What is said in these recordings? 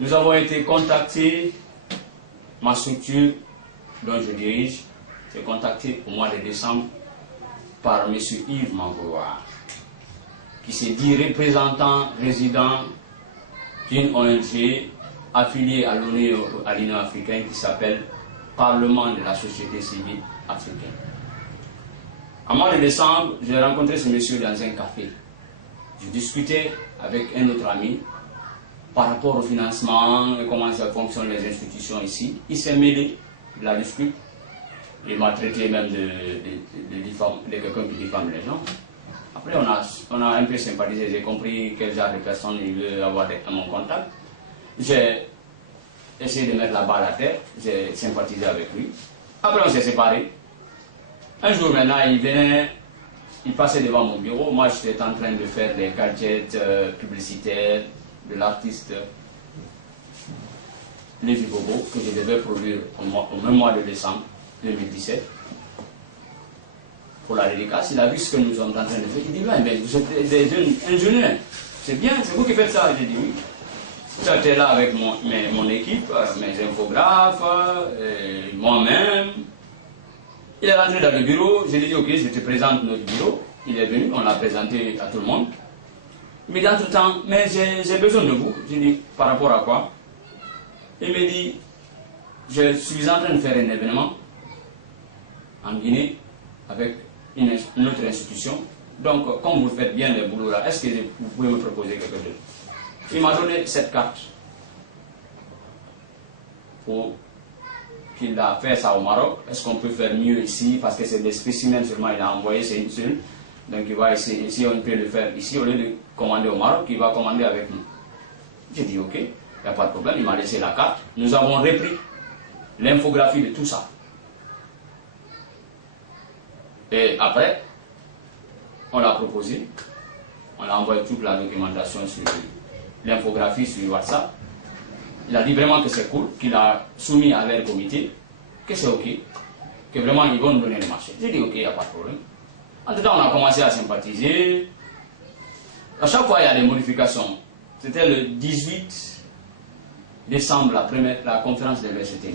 Nous avons été contactés, ma structure dont je dirige, c'est contacté au mois de décembre par M. Yves Mangouar, qui s'est dit représentant résident d'une ONG affiliée à l'Union africaine qui s'appelle Parlement de la société civile africaine. En mois de décembre, j'ai rencontré ce monsieur dans un café. Je discutais avec un autre ami par rapport au financement et comment ça fonctionne les institutions ici. Il s'est mêlé de la dispute. Il m'a traité même de quelqu'un qui diffame les gens. Après, on a un peu sympathisé. J'ai compris quel genre de personne il veut avoir à mon contact. J'ai essayé de mettre la balle à terre. J'ai sympathisé avec lui. Après, on s'est séparés. Un jour maintenant, il passait devant mon bureau. Moi, j'étais en train de faire des gadgets publicitaires de l'artiste Lévi Bobo que je devais produire au même mois de décembre 2017 pour la dédicace. Il a vu ce que nous sommes en train de faire. Il dit, mais vous êtes des jeunes ingénieurs. C'est bien, c'est vous qui faites ça. J'ai dit oui. J'étais là avec mon équipe, mes infographes, moi-même. Il est rentré dans le bureau, je lui ai dit, ok, je te présente notre bureau. Il est venu, on l'a présenté à tout le monde. Mais d'entre-temps, mais j'ai besoin de vous. J'ai dit, par rapport à quoi? Il me dit, je suis en train de faire un événement en Guinée avec une autre institution. Donc, comme vous faites bien le boulot là, est-ce que vous pouvez me proposer quelque chose? Il m'a donné cette carte pour qu'il a fait ça au Maroc. Est-ce qu'on peut faire mieux ici? Parce que c'est des spécimens seulement, il a envoyé, c'est une seule. Donc il va essayer, si on peut le faire ici, au lieu de commander au Maroc, il va commander avec nous. J'ai dit ok, il n'y a pas de problème, il m'a laissé la carte. Nous avons repris l'infographie de tout ça. Et après, on l'a proposé, on a envoyé toute la documentation sur l'infographie sur WhatsApp. Il a dit vraiment que c'est cool, qu'il a soumis à leur comité, que c'est ok, que vraiment ils vont nous donner le marché. J'ai dit ok, il n'y a pas de problème. En tout cas, on a commencé à sympathiser. À chaque fois, il y a des modifications. C'était le 18 décembre, la conférence de l'ECT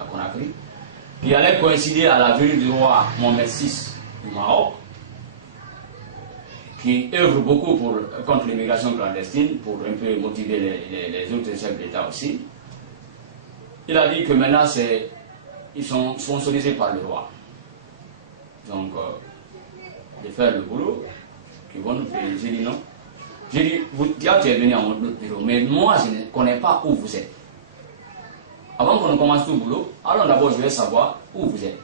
à Conakry, qui allait coïncider à la venue du roi Mohamed VI du Maroc, qui œuvre beaucoup contre l'immigration clandestine, pour un peu motiver les autres chefs d'État aussi. Il a dit que maintenant, ils sont sponsorisés par le roi. Donc, de faire le boulot, qu'ils vont nous payer. J'ai dit non. J'ai dit, tu es venu à mon autre bureau, mais moi, je ne connais pas où vous êtes. Avant qu'on commence tout le boulot, alors d'abord, je vais savoir où vous êtes.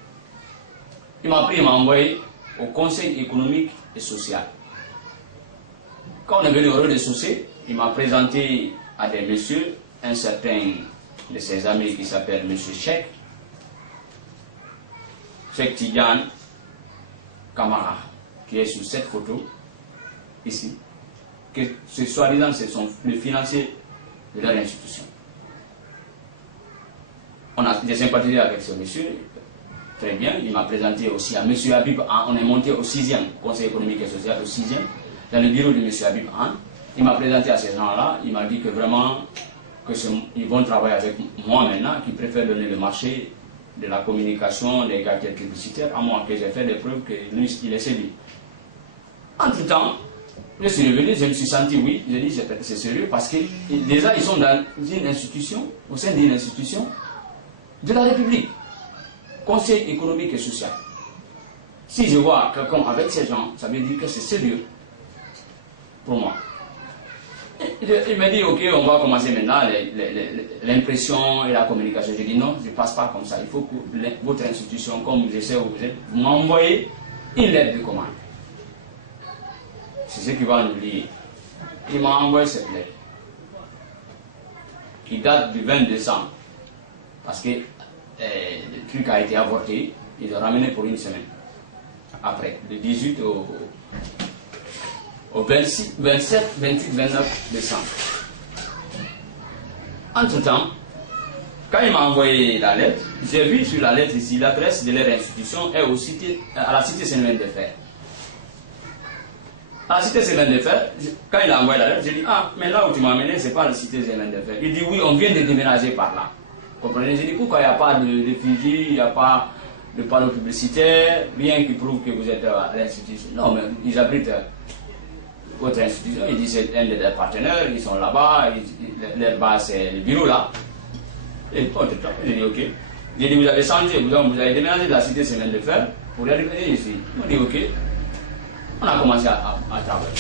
Il m'a pris, il m'a envoyé au Conseil économique et social. Quand on est venu au rez-de-chaussée, il m'a présenté à des messieurs, un certain de ses amis qui s'appelle M. Cheikh Tidiane Kamara, qui est sur cette photo, ici, que ce soi-disant, c'est le financier de leur institution. On a des sympathisés avec ce monsieur, très bien, il m'a présenté aussi à M. Habib, on est monté au 6e Conseil économique et social, au 6e, dans le bureau de M. Habib Han. Il m'a présenté à ces gens-là, il m'a dit que vraiment, ils vont travailler avec moi maintenant, qu'ils préfèrent donner le marché de la communication, des gadgets publicitaires, à moi, que j'ai fait des preuves que lui, il est séduit. Entre-temps, je suis revenu, je me suis senti, oui, j'ai dit c'est sérieux, parce que déjà ils sont dans une institution, au sein d'une institution de la République, Conseil économique et social. Si je vois quelqu'un avec ces gens, ça veut dire que c'est sérieux pour moi. Il m'a dit, ok, on va commencer maintenant l'impression et la communication. J'ai dit non, je ne passe pas comme ça. Il faut que votre institution, comme je sais où vous êtes, vous m'envoyez une lettre de commande. C'est ce qui va nous lier. Il m'a envoyé cette lettre, qui date du 20 décembre. Parce que le truc a été avorté, ils l'ont ramené pour une semaine. Après, le 18 au 26, 27, 28, 29 décembre. Entre-temps, quand il m'a envoyé la lettre, j'ai vu sur la lettre ici l'adresse de leur institution est à la cité Saint-Domingue de Fer. à la cité Zémen de Fer, quand il a envoyé la lettre, j'ai dit, ah, mais là où tu m'as amené, c'est pas la cité Zémen de Fer. Il dit, oui, on vient de déménager par là. Vous comprenez? J'ai dit, pourquoi il n'y a pas de réfugiés, il n'y a pas de panneau publicitaire, rien qui prouve que vous êtes à l'institution. Non, mais ils abritent votre institution, ils disent c'est un des partenaires, ils sont là-bas, leur base c'est le bureau là. Et entre-temps, j'ai dit, ok. J'ai dit, vous avez changé, vous avez déménagé de la cité Semaine de Fer pour aller venir ici. On dit, ok. On a commencé à travailler.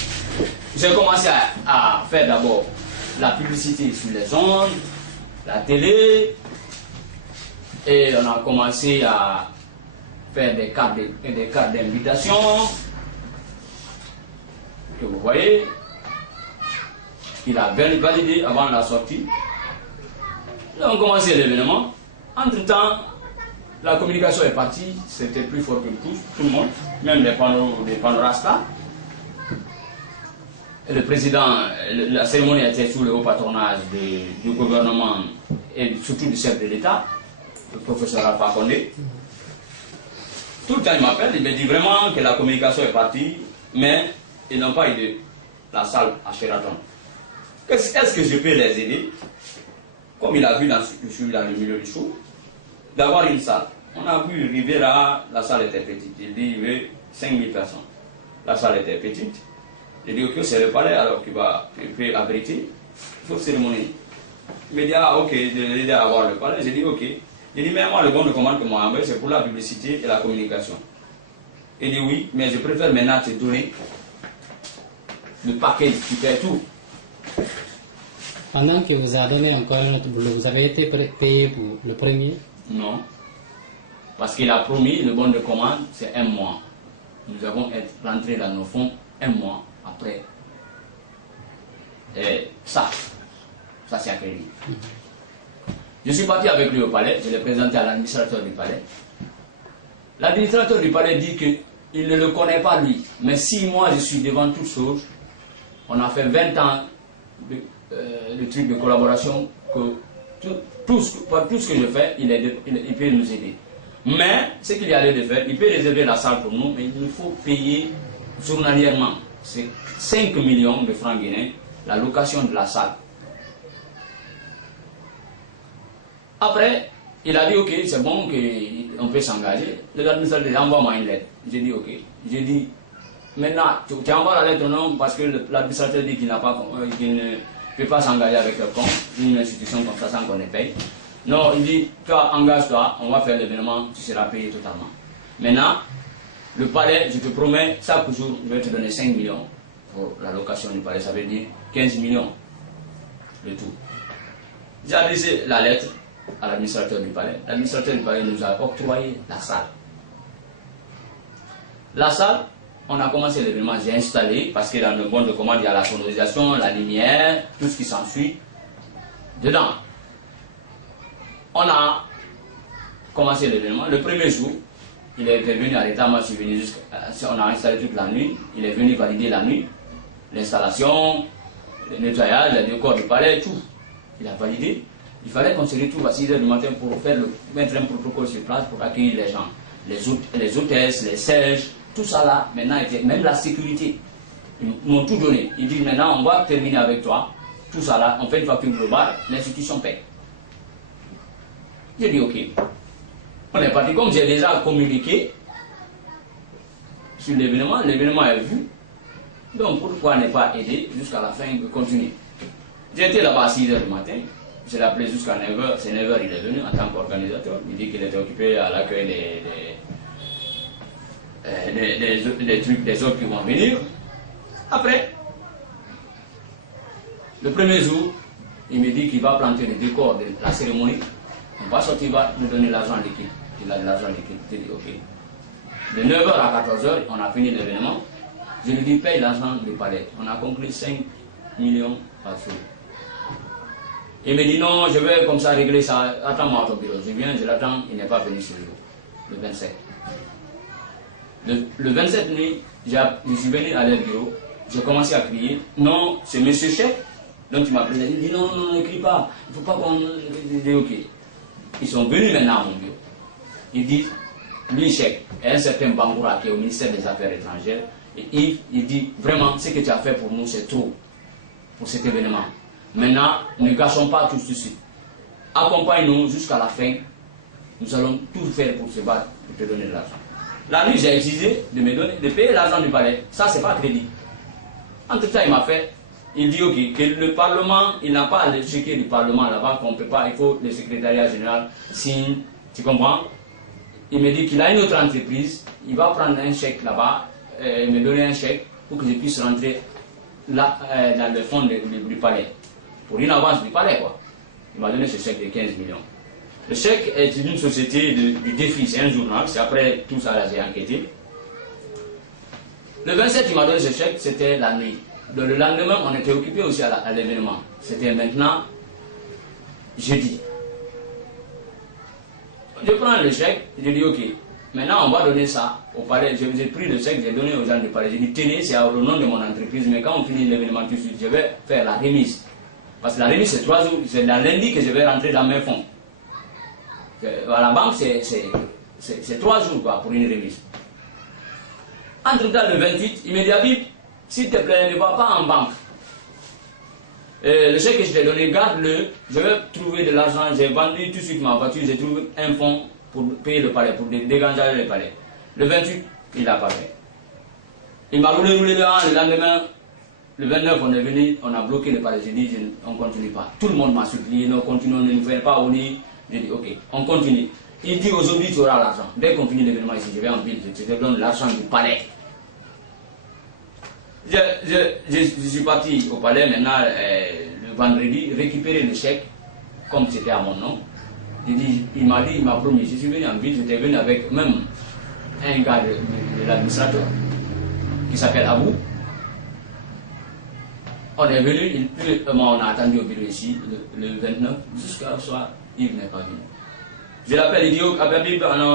J'ai commencé à faire d'abord la publicité sur les ondes, la télé, et on a commencé à faire des cartes d'invitation que vous voyez. Il a validé avant la sortie. Là, on commençait l'événement. Entre-temps, la communication est partie, c'était plus fort que tout le monde, même les panneaux Rasta. Et le président, la cérémonie était sous le haut patronage du gouvernement et surtout du chef de l'État, le professeur Alpha Condé. Tout le temps, il m'appelle, il me dit vraiment que la communication est partie, mais ils n'ont pas aidé la salle à Sheraton. Est-ce que je peux les aider? Comme il a vu, je suis dans le milieu du show, d'avoir une salle. On a vu arriver là, la salle était petite. Il dit, il veut 5000 personnes. La salle était petite. Il dit, ok, c'est le palais, alors qu'il peut abriter. Il faut cérémonie. Il me dit, ah, ok, je l'ai aidé à avoir le palais. J'ai dit, ok. Il dit, mais moi, le bon de commande que moi envoyé, c'est pour la publicité et la communication. Il dit, oui, mais je préfère maintenant te donner le paquet qui fait tout. Pendant que vous avez donné encore un autre boulot, vous avez été payé pour le premier? Non. Parce qu'il a promis, le bon de commande, c'est 1 mois. Nous avons rentré dans nos fonds 1 mois après. Et ça c'est accueilli. Je suis parti avec lui au palais, je l'ai présenté à l'administrateur du palais. L'administrateur du palais dit qu'il ne le connaît pas lui. Mais 6 mois, je suis devant toutes choses. On a fait 20 ans de trucs de collaboration que tout ce que je fais, il peut nous aider. Mais ce qu'il y a lieu de faire, il peut réserver la salle pour nous, mais il nous faut payer journalièrement. C'est 5 millions de francs guinéens, la location de la salle. Après, il a dit ok, c'est bon qu'on peut s'engager. L'administrateur dit envoie-moi une lettre. J'ai dit ok. J'ai dit maintenant, tu envoies la lettre non parce que l'administrateur dit qu'il ne peut pas s'engager avec une institution comme ça sans qu'on ait payé. Non, il dit, toi, engage-toi, on va faire l'événement, tu seras payé totalement. Maintenant, le palais, je te promets, chaque jour, je vais te donner 5 millions pour la location du palais, ça veut dire 15 millions, le tout. J'ai adressé la lettre à l'administrateur du palais. L'administrateur du palais nous a octroyé la salle. La salle, on a commencé l'événement, j'ai installé, parce que dans le bon de commande, il y a la sonorisation, la lumière, tout ce qui s'ensuit. Dedans, on a commencé l'événement. Le premier jour, il est venu à l'état, moi je suis venu on a installé toute la nuit. Il est venu valider la nuit, l'installation, le nettoyage, le décor du palais, tout. Il a validé. Il fallait qu'on se retrouve à 6 h du matin pour mettre un protocole sur place pour accueillir les gens. Les hôtesses, les serges, tout ça là, maintenant, même la sécurité. Ils m'ont tout donné. Ils disent maintenant, on va terminer avec toi. Tout ça là, on fait une facture globale, l'institution paie. J'ai dit ok. On est parti, comme j'ai déjà communiqué sur l'événement est vu. Donc pourquoi ne pas aider jusqu'à la fin de continuer? J'étais là-bas à 6 h du matin, je l'ai appelé jusqu'à 9 h, c'est 9 h il est venu en tant qu'organisateur. Il dit qu'il était occupé à l'accueil des autres qui vont venir. Après, le premier jour, il me dit qu'il va planter le décor de la cérémonie. On va sortir, il va nous donner l'argent liquide. Il a de l'argent liquide. Je dis ok. De 9 h à 14 h, on a fini l'événement. Je lui dis paye l'argent du palais. On a conclu 5 millions par jour. Il me dit non, je vais comme ça régler ça. Attends-moi à ton bureau. Je viens, je l'attends, il n'est pas venu ce jour. Le 27. Le 27 nuit, je suis venu à leur bureau. J'ai commencé à crier. Non, c'est monsieur chef. Donc il m'a présenté. Il dit non, non, ne crie pas. Il ne faut pas qu'on. Je dis ok. Ils sont venus maintenant à mon bureau. Ils disent, lui chef, et un certain Bangoura qui est au ministère des Affaires étrangères, Et Yves, il dit vraiment, ce que tu as fait pour nous, c'est trop pour cet événement. Maintenant, ne gâchons pas tout ceci. Accompagne-nous jusqu'à la fin. Nous allons tout faire pour se battre, pour te donner de l'argent. La nuit, j'ai exigé de payer l'argent du palais. Ça, c'est pas crédit. Entre-temps, il m'a fait, il dit ok, que le Parlement, il n'a pas le chéquier du Parlement là-bas, qu'on ne peut pas, il faut le secrétariat général signe, tu comprends? Il me dit qu'il a une autre entreprise, il va prendre un chèque là-bas, me donner un chèque pour que je puisse rentrer là, dans le fond du palais. Pour une avance du palais, quoi. Il m'a donné ce chèque de 15 millions. Le chèque est d'une société du défi, c'est un journal, c'est après tout ça, là, j'ai enquêté. Le 27, il m'a donné ce chèque, c'était la nuit. Le lendemain, on était occupé aussi à l'événement. C'était maintenant jeudi. Je prends le chèque, je dis ok, maintenant on va donner ça au palais. J'ai pris le chèque, j'ai donné aux gens du palais. J'ai dit tenez, c'est au nom de mon entreprise, mais quand on finit l'événement tout de suite, je vais faire la remise. Parce que la remise c'est 3 jours, c'est la lundi que je vais rentrer dans mes fonds. À la banque, c'est 3 jours quoi, pour une remise. Entre-temps, le 28, il me dit Habib, s'il te plaît, ne va pas en banque. Le chèque que je t'ai donné, garde-le, je vais trouver de l'argent, j'ai vendu tout de suite ma voiture, j'ai trouvé un fonds pour payer le palais, pour dégager le palais. Le 28, il n'a pas fait. Il m'a roulé le lendemain, le 29, on est venu, on a bloqué le palais, j'ai dit, on ne continue pas. Tout le monde m'a supplié, non, continuons, ne nous faites pas au lit. J'ai dit, ok, on continue. Il dit, aujourd'hui, tu auras l'argent. Dès qu'on finit l'événement ici, je vais en ville, je te donne l'argent du palais. Je suis parti au palais maintenant le vendredi, récupérer le chèque, comme c'était à mon nom. Il m'a promis, je suis venu en ville, j'étais venu avec même un gars de l'administrateur qui s'appelle Abou. On est venu, on a attendu au bureau ici, le 29, jusqu'à ce soir, il n'est pas venu. Je l'appelle, il dit, oh,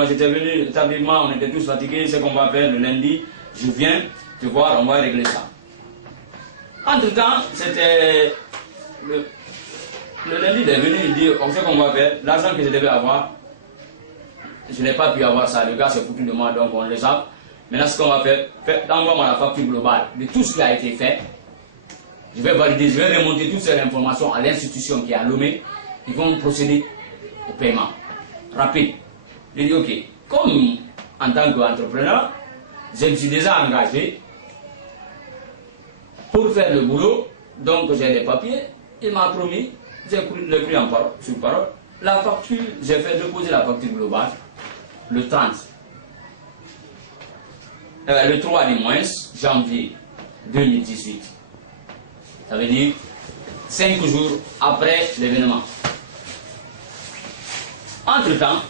j'étais venu tardivement, on était tous fatigués, c'est qu'on va faire le lundi, je viens te voir, on va régler ça. Entre-temps, c'était le lundi, il est venu, il dit, on sait qu'on va faire, l'argent que je devais avoir, je n'ai pas pu avoir ça, le gars s'est foutu de moi, donc on les a. Maintenant, ce qu'on va faire, envoie-moi la facture globale de tout ce qui a été fait. Je vais valider, je vais remonter toutes ces informations à l'institution qui est à Lomé. Ils vont procéder au paiement rapide. Je dis, ok, comme en tant qu'entrepreneur, je me suis déjà engagé pour faire le boulot, donc j'ai des papiers. Il m'a promis, j'ai pris en parole, sur parole. La facture, j'ai fait déposer la facture globale le 30. Le 3 du mois, janvier 2018. Ça veut dire 5 jours après l'événement. Entre-temps,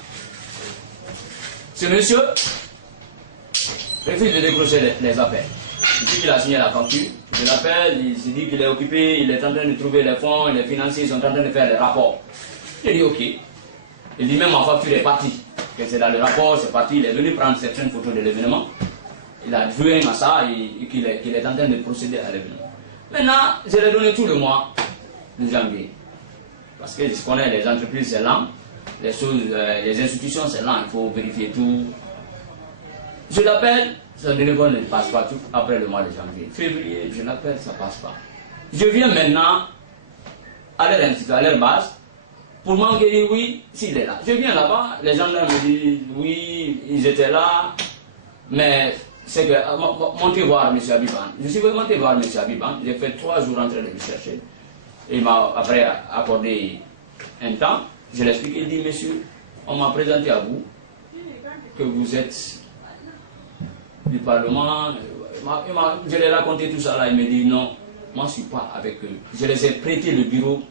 ce monsieur refuse de décrocher les appels. Il dit qu'il a signé la facture. Je l'appelle, il se dit qu'il est occupé, il est en train de trouver les fonds, les financiers sont en train de faire les rapports. Je dis ok. Il dit même ma facture est partie. Que c'est dans le rapport, c'est parti. Il est venu prendre certaines photos de l'événement. Il a joué à ça et qu'il est en train de procéder à l'événement. Maintenant, je l'ai donné tout le mois de janvier. Parce que je connais les entreprises, c'est lent. Les choses, les institutions, c'est lent. Il faut vérifier tout. Je l'appelle, son téléphone ne passe pas tout après le mois de janvier. Février, je l'appelle, ça ne passe pas. Je viens maintenant à leur institut, à leur base, pour m'enquérir, oui, s'il est là. Je viens là-bas, les gens me disent, oui, ils étaient là, mais c'est que, montez voir M. Abiban. Je suis monté voir M. Abiban, j'ai fait 3 jours en train de le chercher. Il m'a après accordé un temps, je l'explique, il dit, monsieur, on m'a présenté à vous que vous êtes du Parlement. Je lui ai raconté tout ça là, il me dit, non, moi je ne suis pas avec eux. Je les ai prêté le bureau,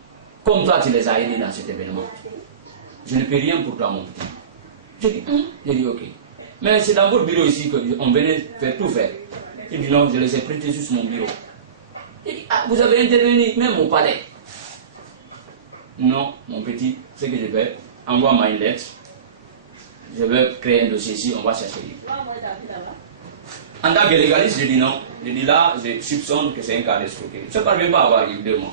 comme toi tu les as aidés dans cet événement. Je ne peux rien pour toi, mon petit. J'ai dit, ok. Mais c'est dans votre bureau ici qu'on venait faire tout faire. Il dit non, je les ai prêtés juste mon bureau. Il dit, ah, vous avez intervenu même au palais. Non, mon petit, ce que je vais, envoie-moi une lettre. Je vais créer un dossier ici, on va chercher. En tant que légaliste, je dis non. Je dis là, je soupçonne que c'est un cas d'escroquerie. Je ne parviens pas à avoir évidemment.